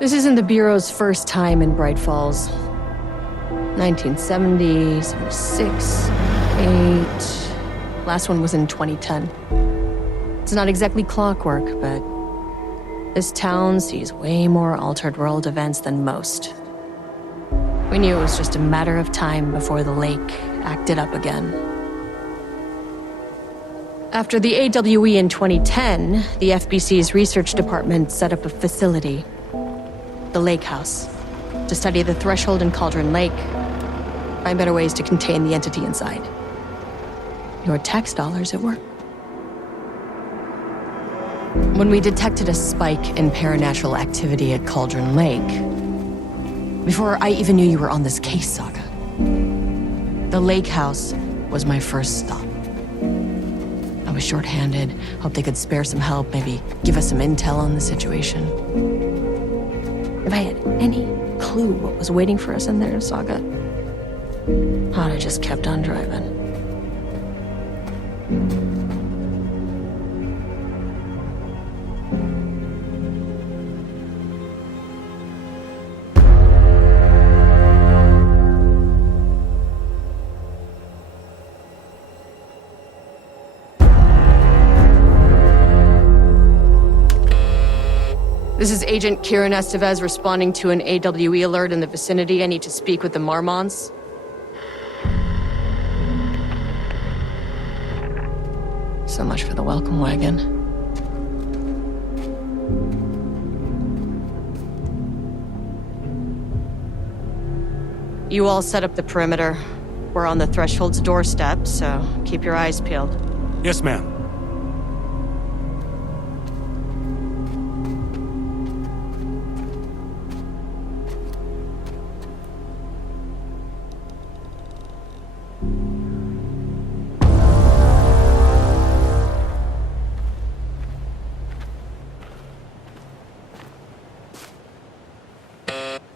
This isn't the Bureau's first time in Bright Falls. 1970, 76, 8... Last one was in 2010. It's not exactly clockwork, but this town sees way more altered world events than most. We knew it was just a matter of time before the lake acted up again. After the AWE in 2010, the FBC's research department set up a facility, the Lake House, to study the threshold in Cauldron Lake, find better ways to contain the entity inside. Your tax dollars at work. When we detected a spike in paranatural activity at Cauldron Lake, before I even knew you were on this case, Saga, the Lake House was my first stop. I was short-handed, hoped they could spare some help, maybe give us some intel on the situation. If I had any clue what was waiting for us in there, Saga, I'd have just kept on driving. This is Agent Kiran Estevez responding to an AWE alert in the vicinity. I need to speak with the Marmons. So much for the welcome wagon. You all set up the perimeter. We're on the threshold's doorstep, so keep your eyes peeled. Yes, ma'am.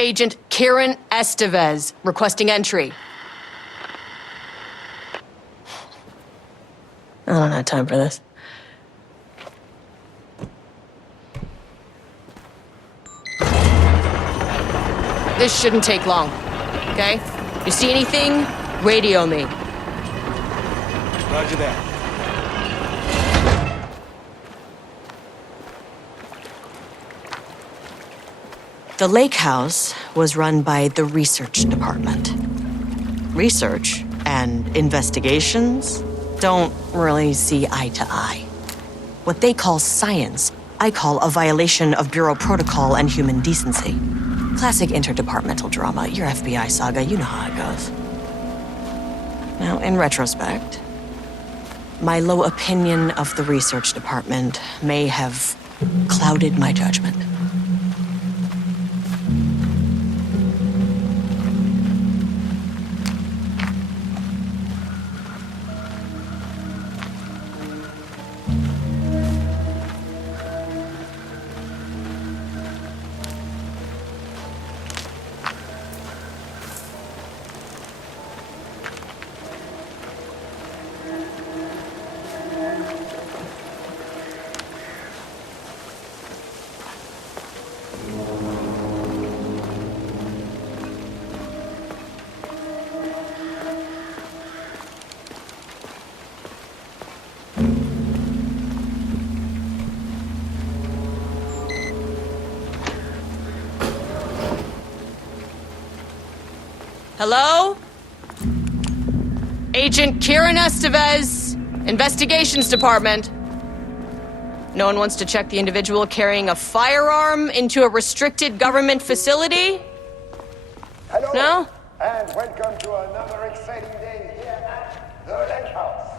Agent Kiran Estevez, requesting entry. I don't have time for this. This shouldn't take long, okay? You see anything, radio me. Roger that. The lake house was run by the research department. Research and investigations don't really see eye to eye. What they call science, I call a violation of Bureau protocol and human decency. Classic interdepartmental drama, your FBI saga, you know how it goes. Now, in retrospect, my low opinion of the research department may have clouded my judgment. Hello? Agent Kiran Estevez, Investigations Department. No one wants to check the individual carrying a firearm into a restricted government facility? Hello. No? And welcome to another exciting day here at the Lake House.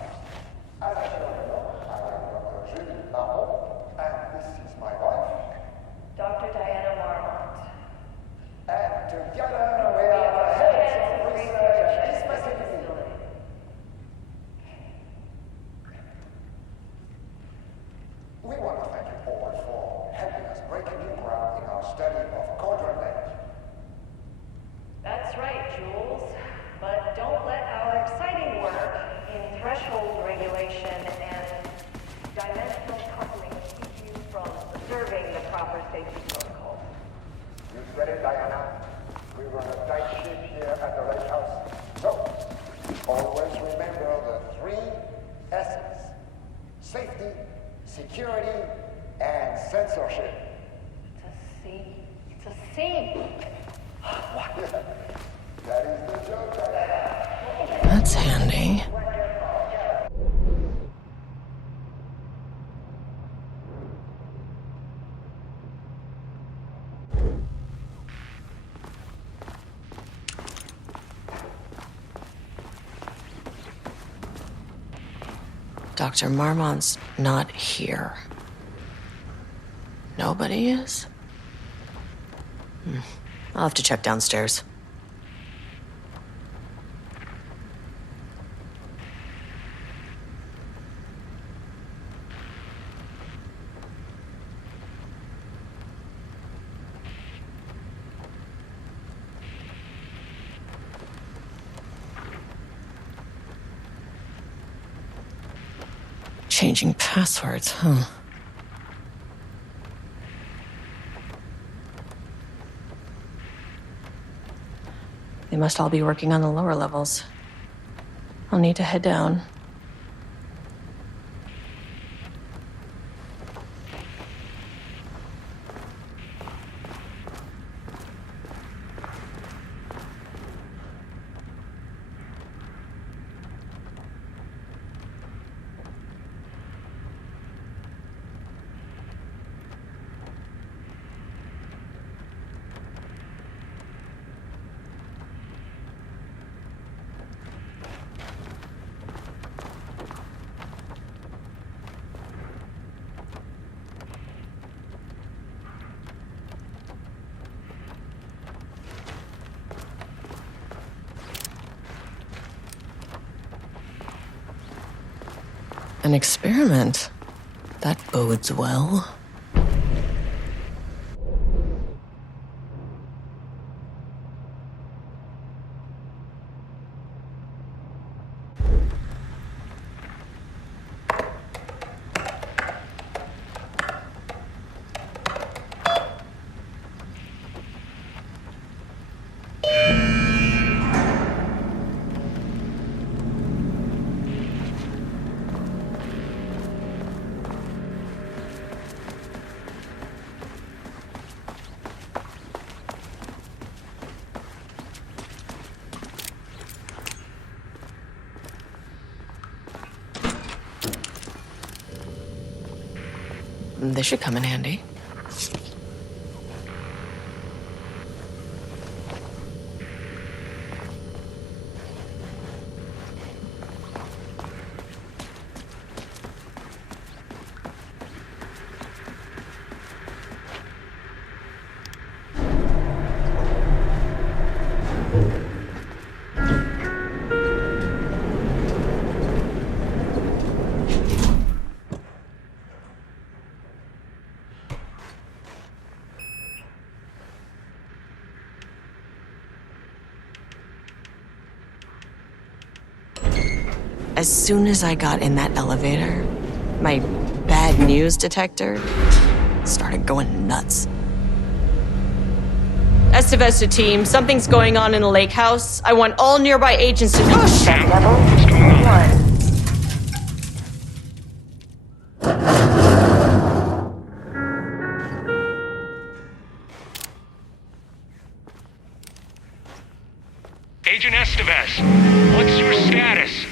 As you know, I am Dr. Julie Marmont, and this is my wife, Dr. Diana Marmont. and together we are the heads of research at this facility. We want to thank you all for helping us break new ground in our study of Cauldron Lake. That's right, Jules. But don't let our exciting work in threshold regulation and dimensional coupling keep you from observing the proper safety protocols. Get it, Diana? We run a tight ship here at the lake house. So, always remember the 3 S's. Safety, security, and censorship. It's a C. That is the joke, Diana. That's handy. Dr. Marmont's not here. Nobody is? I'll have to check downstairs. Changing passwords, huh? They must all be working on the lower levels. I'll need to head down. An experiment? That bodes well. They should come in handy. As soon as I got in that elevator, my bad news detector started going nuts. Estevez to team, something's going on in the lake house. I want all nearby agents to... Oh, shit! Level 1. Agent Estevez, what's your status?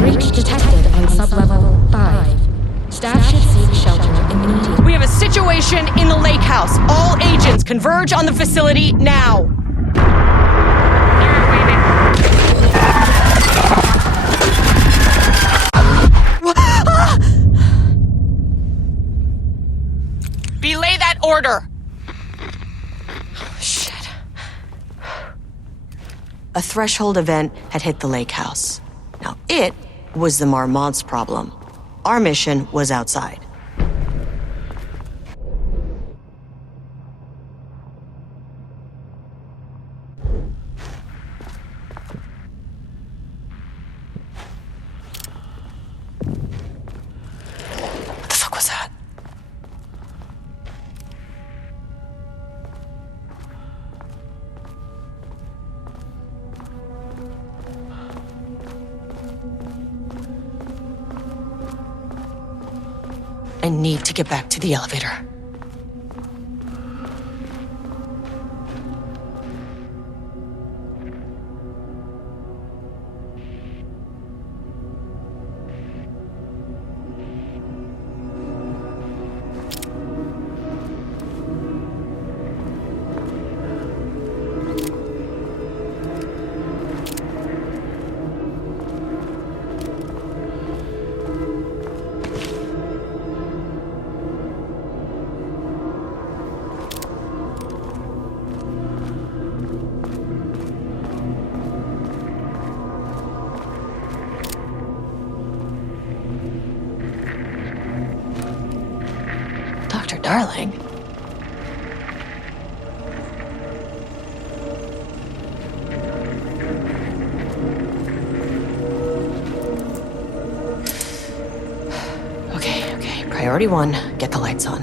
Breach detected on sublevel 5. Staff should seek shelter immediately. We have a situation in the lake house. All agents converge on the facility now. Belay that order. Shit. A threshold event had hit the lake house. Now, it was the Marmont's problem. Our mission was outside. What the fuck was was that? I need to get back to the elevator. Dr. Darling? Okay. Priority 1, get the lights on.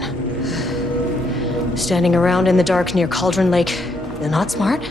Standing around in the dark near Cauldron Lake, not smart?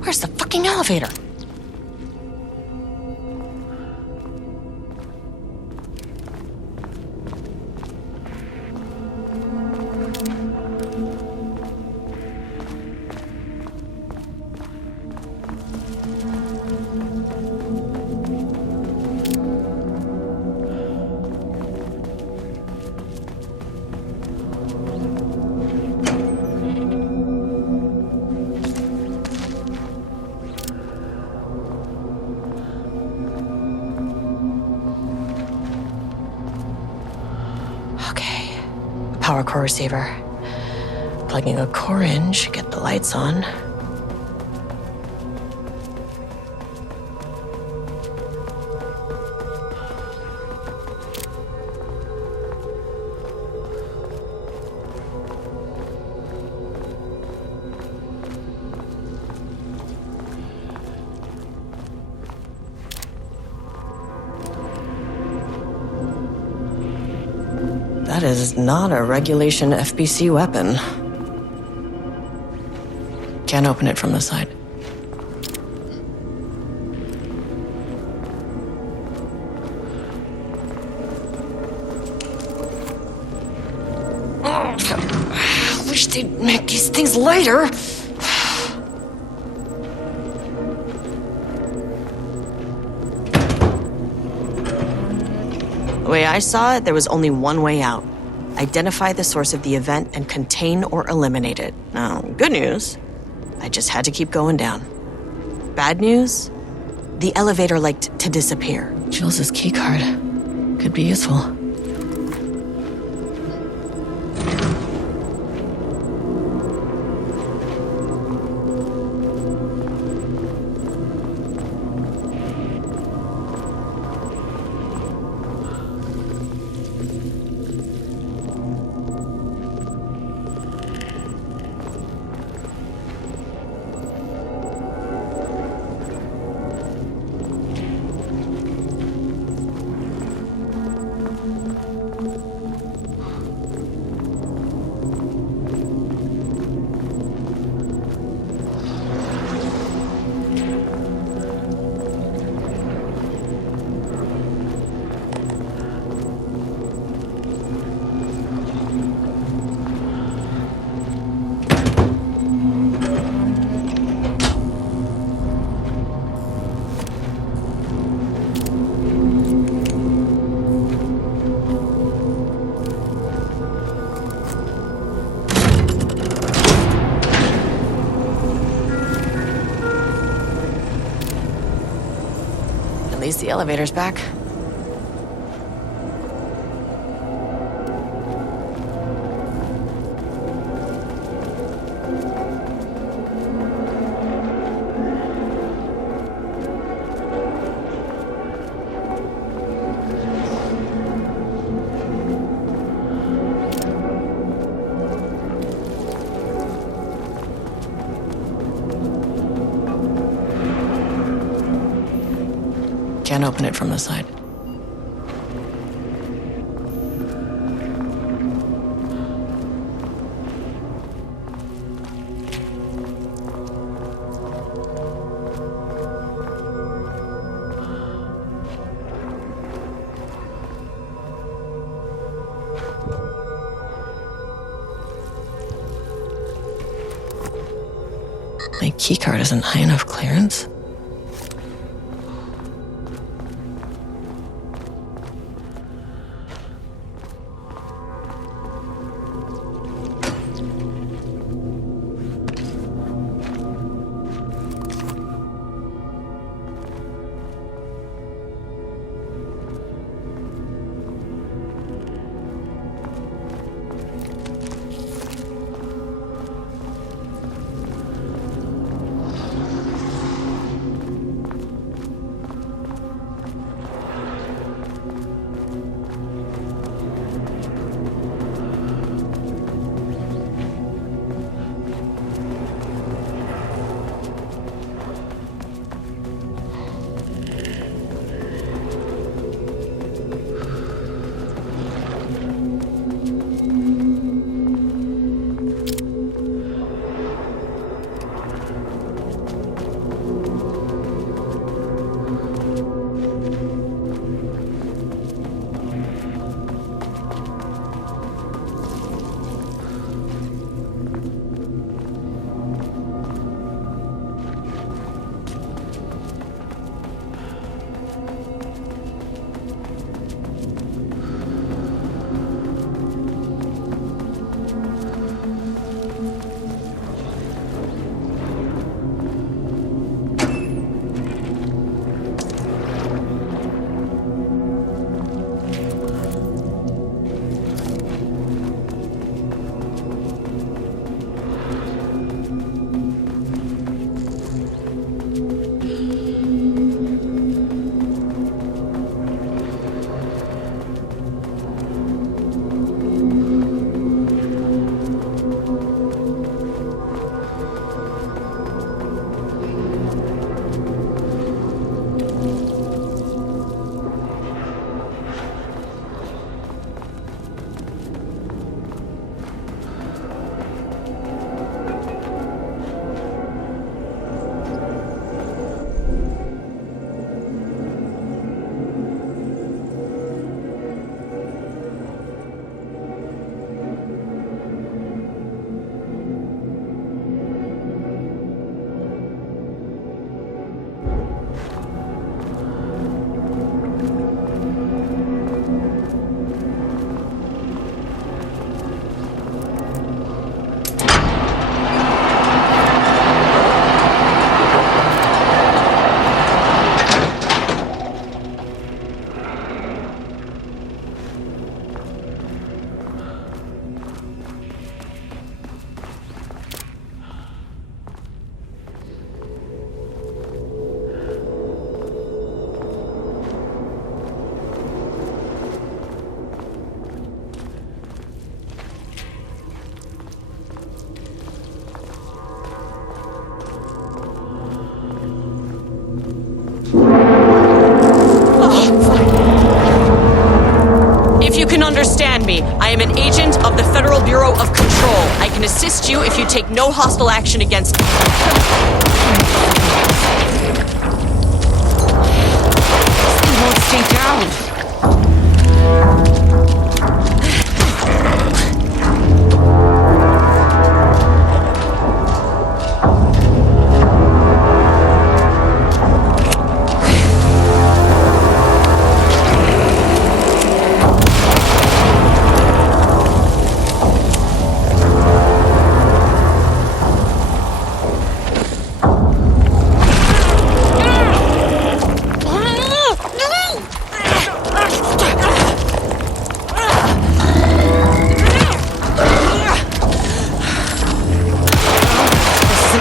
Where's the fucking elevator? Power core receiver. Plugging a core in should get the lights on. That is not a regulation FBC weapon. Can't open it from the side. I wish they'd make these things lighter. The way I saw it, there was only one way out. Identify the source of the event and contain or eliminate it. Now, good news, I just had to keep going down. Bad news, the elevator liked to disappear. Jules' keycard could be useful. At least the elevator's back. Can't open it from the side. My keycard isn't high enough clearance. Understand me. I am an agent of the Federal Bureau of Control. I can assist you if you take no hostile action against me. He won't stay down.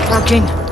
Working.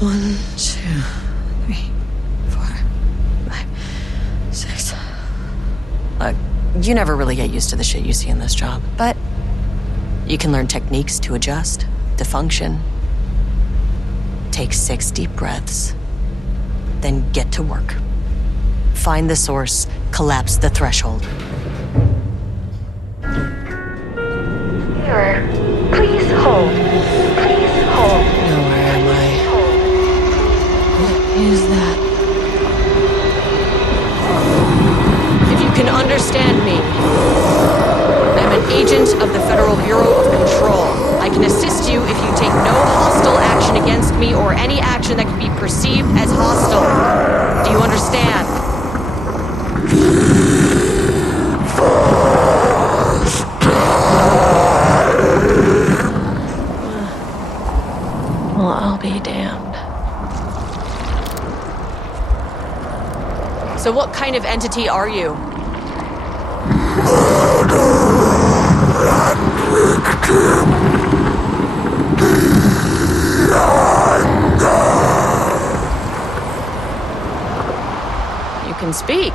1, 2, 3, 4, 5, 6. Look, you never really get used to the shit you see in this job, but you can learn techniques to adjust, to function. Take 6 deep breaths, then get to work. Find the source, collapse the threshold. Mirror, please hold. Please hold. Now where am I? What is that? If you can understand me, I'm an agent of the Federal Bureau of Control. I can assist you if you take no hostile action against me or any action that can be perceived as hostile. Do you understand? Well, I'll be damned. So what kind of entity are you? You can speak.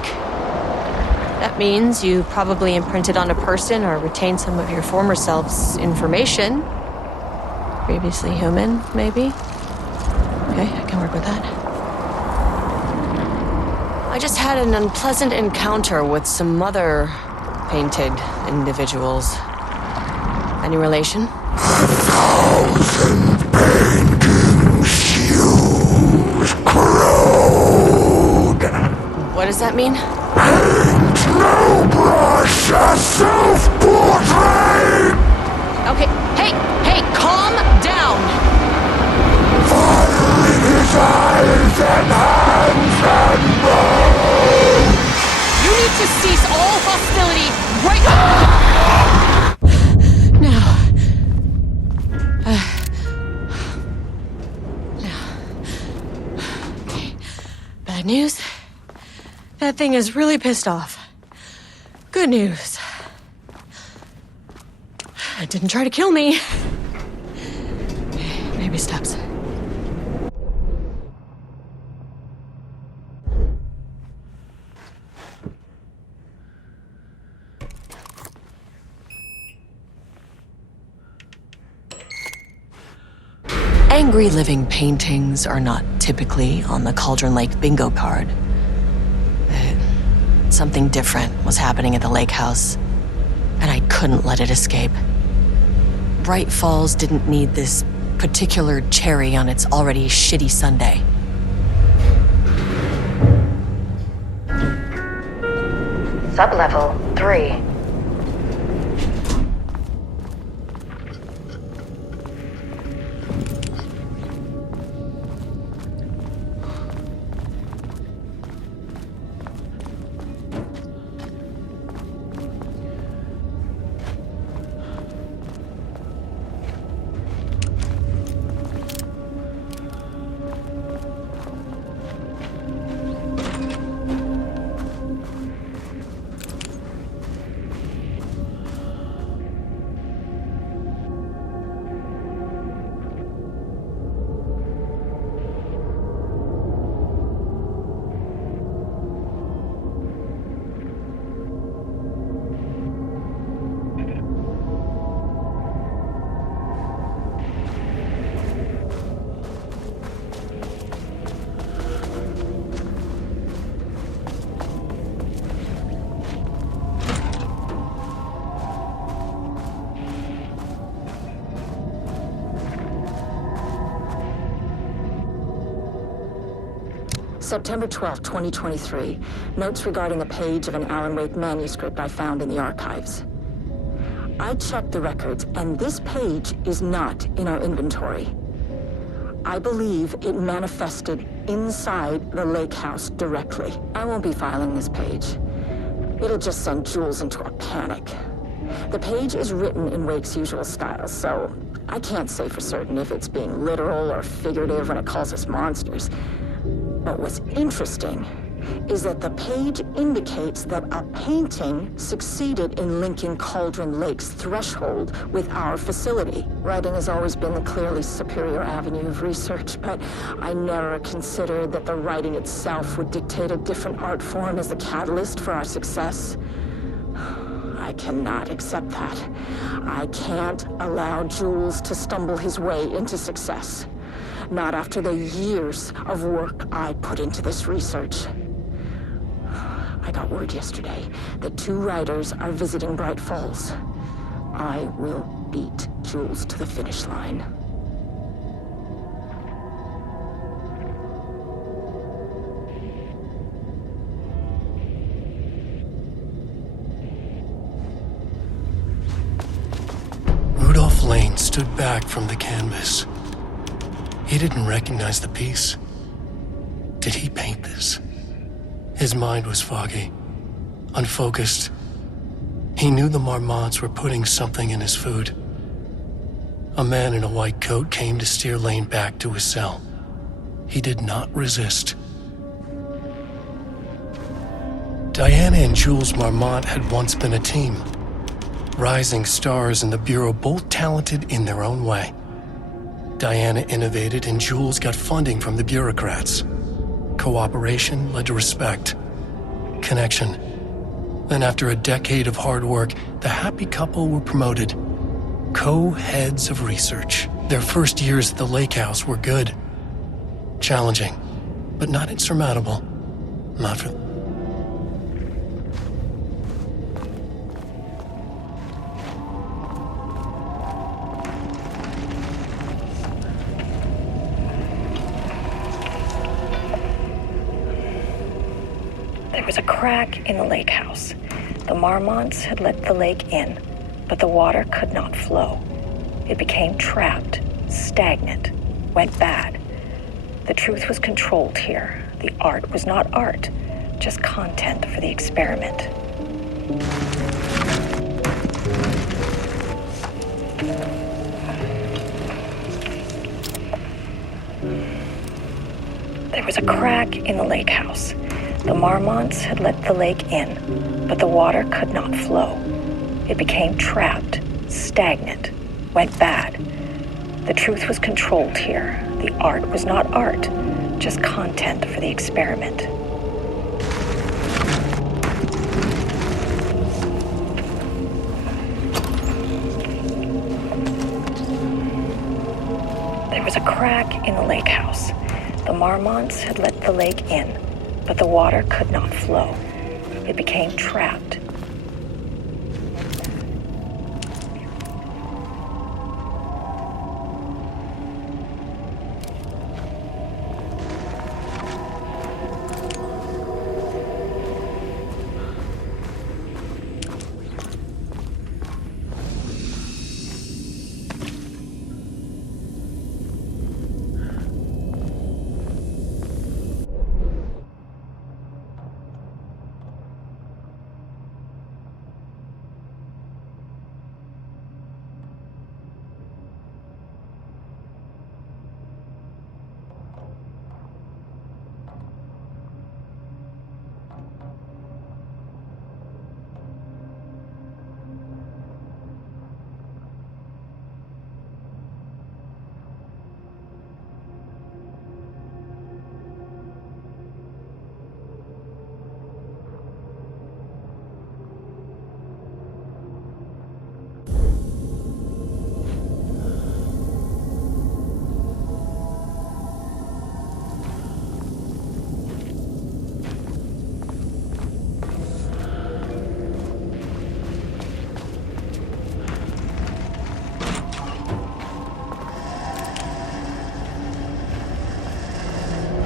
That means you probably imprinted on a person or retained some of your former self's information. Previously human, maybe? Okay, I can work with that. I just had an unpleasant encounter with some other painted individuals. Any relation? 1,000 paintings fuse corrode. What does that mean? Paint no brush, a self-portrait. Okay, hey, calm down! Fire in his eyes and hands and bones. You need to cease all hostility right now. Okay. Bad news. That thing is really pissed off. Good news. It didn't try to kill me. Baby steps. Angry living paintings are not typically on the Cauldron Lake bingo card. But something different was happening at the lake house, and I couldn't let it escape. Bright Falls didn't need this particular cherry on its already shitty sundae. Sublevel 3. September 12, 2023. Notes regarding a page of an Alan Wake manuscript I found in the archives. I checked the records, and this page is not in our inventory. I believe it manifested inside the lake house directly. I won't be filing this page. It'll just send Jules into a panic. The page is written in Wake's usual style, so I can't say for certain if it's being literal or figurative when it calls us monsters. But what's interesting is that the page indicates that a painting succeeded in linking Cauldron Lake's threshold with our facility. Writing has always been the clearly superior avenue of research, but I never considered that the writing itself would dictate a different art form as the catalyst for our success. I cannot accept that. I can't allow Jules to stumble his way into success. Not after the years of work I put into this research. I got word yesterday that 2 writers are visiting Bright Falls. I will beat Jules to the finish line. Rudolph Lane stood back from the canvas. He didn't recognize the piece. Did he paint this? His mind was foggy, unfocused. He knew the Marmots were putting something in his food. A man in a white coat came to steer Lane back to his cell. He did not resist. Diana and Jules Marmot had once been a team. Rising stars in the Bureau, both talented in their own way. Diana innovated and Jules got funding from the bureaucrats. Cooperation led to respect, connection. Then after a decade of hard work, the happy couple were promoted. Co-heads of research. Their first years at the lake house were good. Challenging, but not insurmountable. Not for... There was a crack in the lake house. The Marmots had let the lake in, but the water could not flow. It became trapped, stagnant, went bad. The truth was controlled here. The art was not art, just content for the experiment. There was a crack in the lake house. The Marmots had let the lake in, but the water could not flow. It became trapped, stagnant, went bad. The truth was controlled here. The art was not art, just content for the experiment. There was a crack in the lake house. The Marmots had let the lake in, but the water could not flow. It became trapped.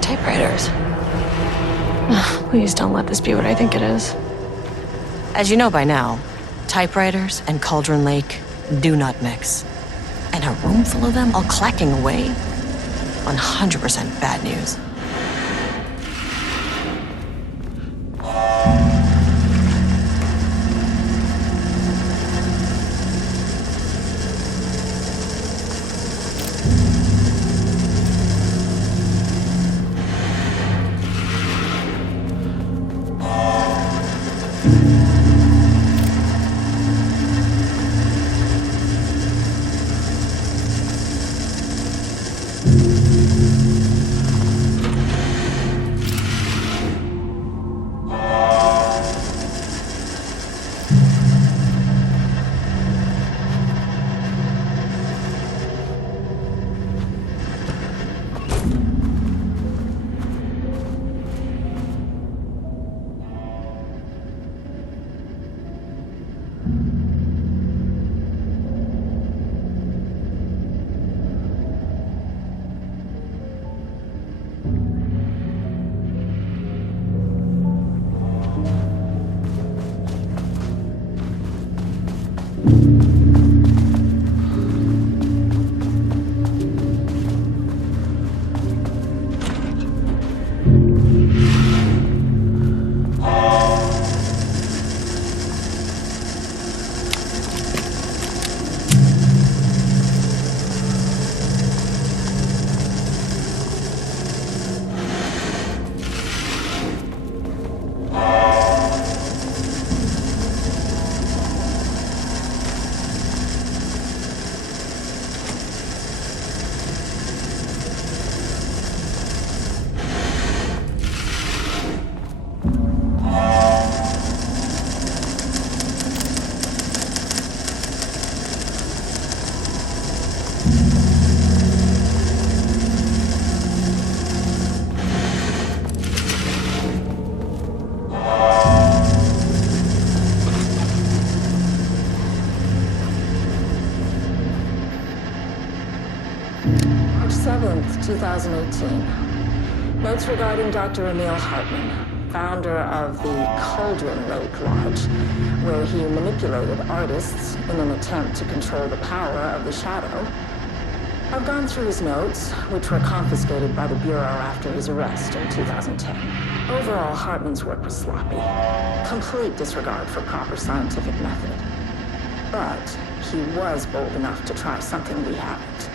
Typewriters. Please don't let this be what I think it is. As you know by now, typewriters and Cauldron Lake do not mix. And a room full of them all clacking away? 100% bad news. 2018. Notes regarding Dr. Emil Hartman, founder of the Cauldron Lake Lodge, where he manipulated artists in an attempt to control the power of the shadow. I've gone through his notes, which were confiscated by the Bureau after his arrest in 2010. Overall, Hartman's work was sloppy. Complete disregard for proper scientific method. But he was bold enough to try something we haven't.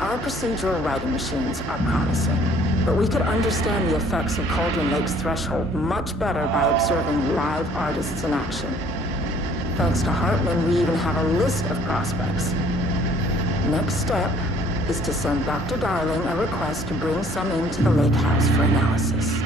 Our procedural writing machines are promising, but we could understand the effects of Cauldron Lake's threshold much better by observing live artists in action. Thanks to Hartman, we even have a list of prospects. Next step is to send Dr. Darling a request to bring some into the lake house for analysis.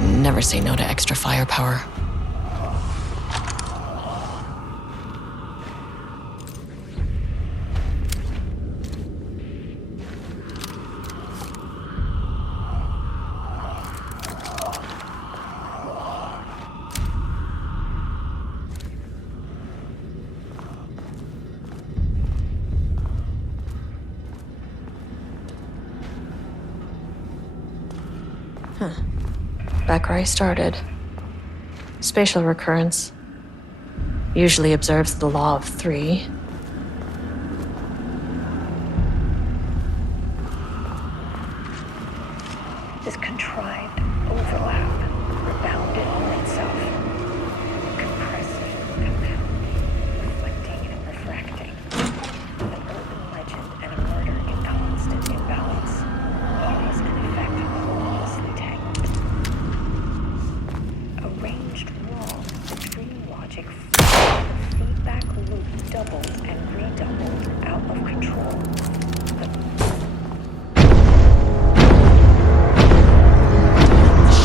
Never say no to extra firepower. Back where I started. Spatial recurrence usually observes the law of 3. This contrived overlap rebounded on itself, compressing, compounding, reflecting and refracting. An urban legend and a murder in constant imbalance, cause and effect hopelessly tangled. Arranged wrong, the dream logic feedback loop doubled and redoubled out of control.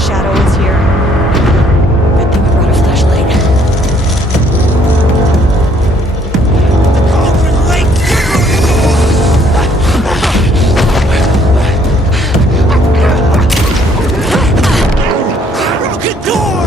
Shadow is here. Good thing I brought a flashlight. Cauldron Lake! Broken door!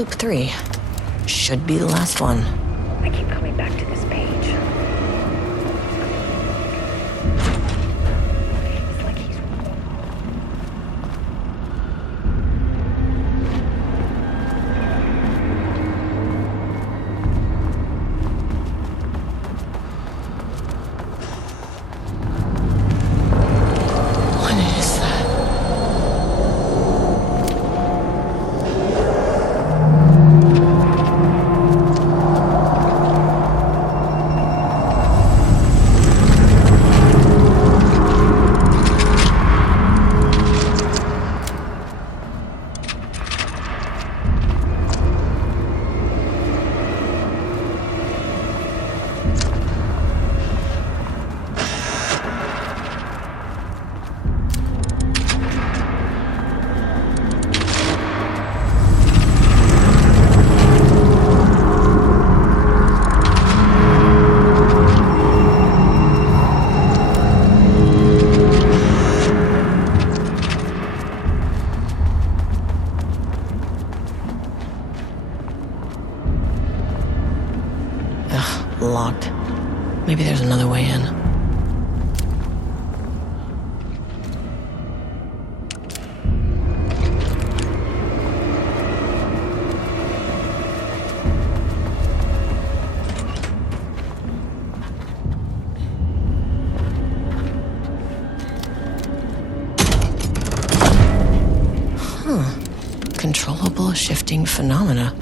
Loop 3. Should be the last one. I keep coming back to this page. It's like he's... What is that? Locked. Maybe there's another way in. Controllable shifting phenomena.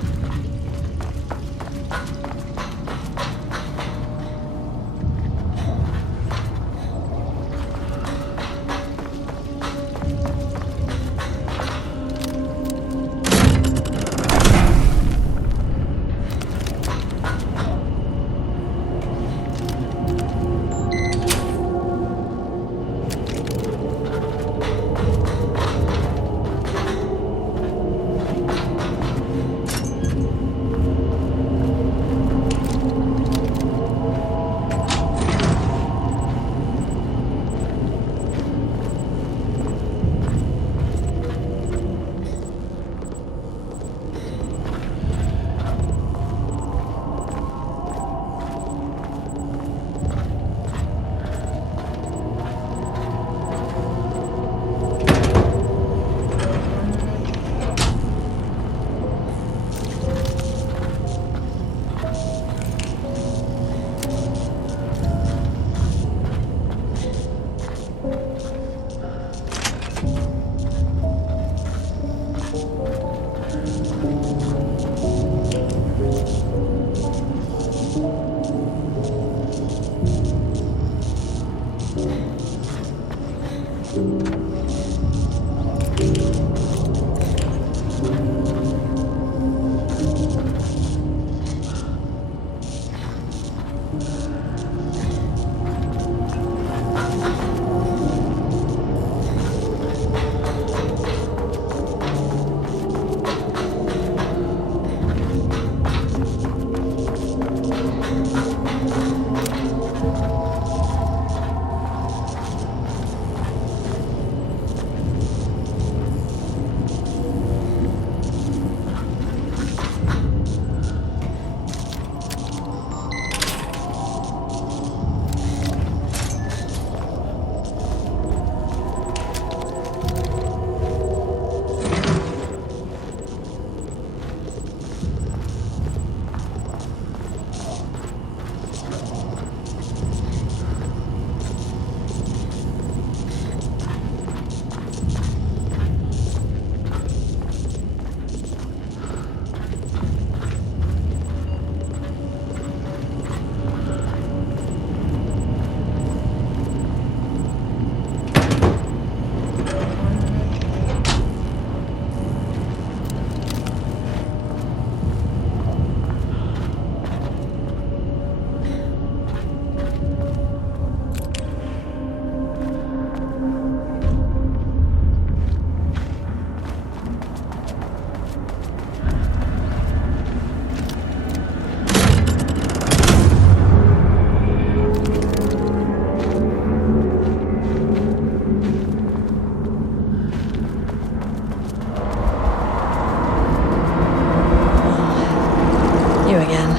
you again.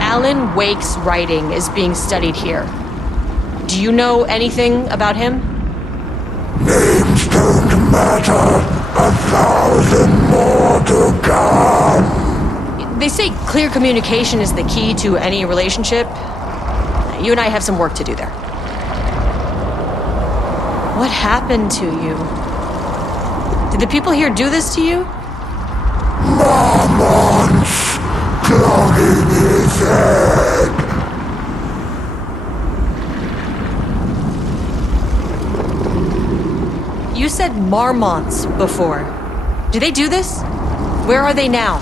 Alan Wake's writing is being studied here. Do you know anything about him? Names don't matter. 1,000 more to come. They say clear communication is the key to any relationship. You and I have some work to do there. What happened to you? Did the people here do this to you? Marmots clogging his head. You said marmots before. Do they do this? Where are they now?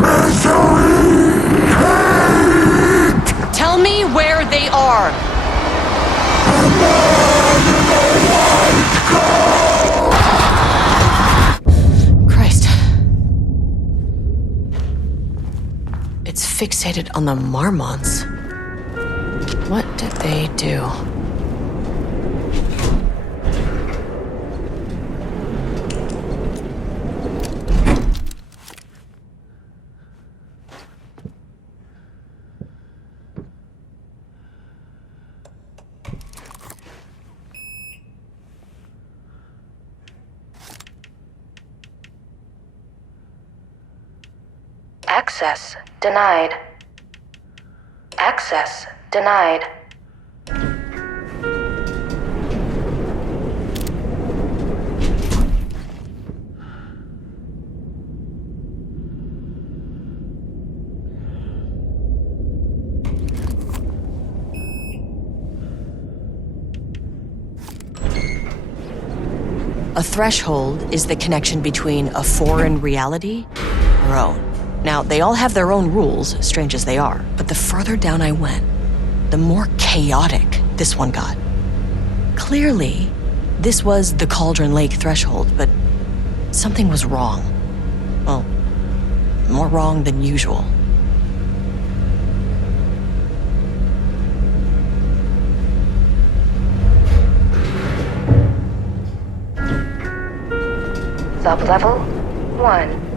Misery, hate. Tell me where they are. Christ. It's fixated on the marmots. What did they do? Access denied. Access denied. A threshold is the connection between a foreign reality and our own. Now, they all have their own rules, strange as they are, but the further down I went, the more chaotic this one got. Clearly, this was the Cauldron Lake threshold, but something was wrong. Well, more wrong than usual. Sublevel 1.